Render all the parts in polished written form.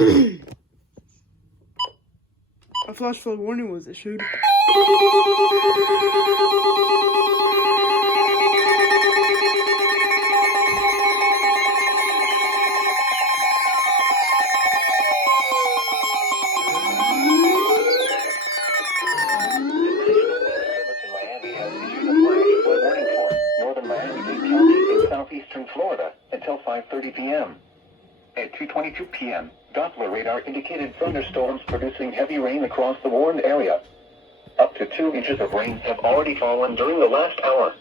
A flash flood warning was issued. Southeastern Florida until 5:30 p.m. At 2:22 p.m., Doppler radar indicated thunderstorms producing heavy rain across the warned area. Up to 2 inches of rain have already fallen during the last hour.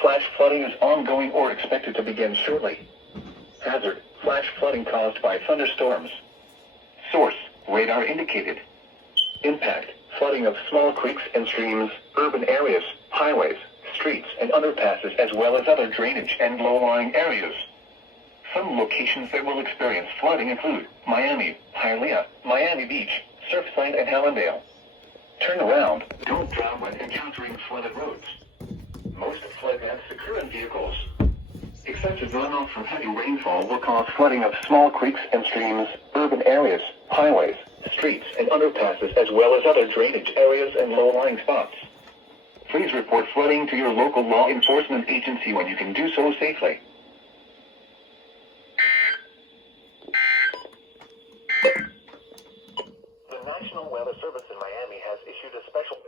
Flash flooding is ongoing or expected to begin shortly. Hazard: flash flooding caused by thunderstorms. Source: radar indicated. Impact: flooding of small creeks and streams, urban areas, highways, streets and underpasses, as well as other drainage and low-lying areas. Some locations that will experience flooding include Miami, Hialeah, Miami Beach, Surfside, and Hallandale. Turn around. Don't drive when encountering flooded roads. Most flood events occur in vehicles. Excessive runoff from heavy rainfall will cause flooding of small creeks and streams, urban areas, highways, streets, and underpasses, as well as other drainage areas and low-lying spots. Please report flooding to your local law enforcement agency when you can do so safely. The National Weather Service in Miami has issued a special